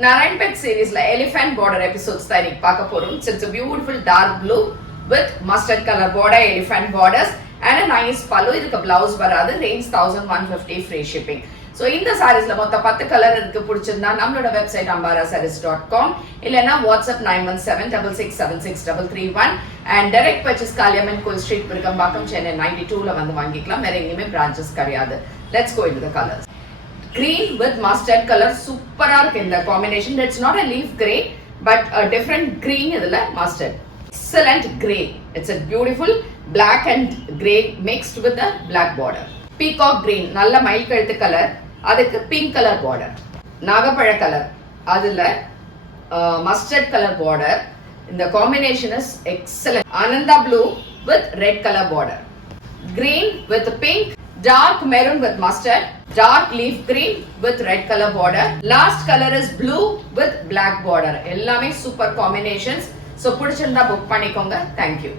Narayan Pet series la elephant border episodes தான் இன்னைக்கு பார்க்க போறோம். It's a beautiful dark blue with mustard color border, elephant borders and a nice pallu. இதுக்கு blouse வராது. Range 1150 free shipping. So இந்த sareesல மொத்த 10 colour இருக்கு. பிடிச்சிருந்தா நம்மளோட வெப்சைட் ambarasarees.com இல்லனா WhatsApp 9176676331 and direct purchase Kalyaman Cool Street Virgambakkam Chennai 92 ல வந்து வாங்கிக்கலாம். வேற எங்கேயுமே branches கிடையாது. Let's go into the colors. Green with mustard color சூப்பரா இருக்கு இந்த combination. It's not a leaf grey but a different green இதுல mustard. Excellent grey. It's a beautiful black and grey mixed with a black border. Peacock green நல்ல மயில் கழுத்து colour, அதுக்கு pink color border. நாகப்பழ colour, அதுல mustard color border. இந்த combination is excellent. Ananda blue with red color border. Green with pink, dark maroon with mustard, dark leaf green with red color border. Last color is blue with black border. எல்லாமே super combinations. So பிடிச்சிருந்தா book பண்ணிக்கோங்க. Thank you.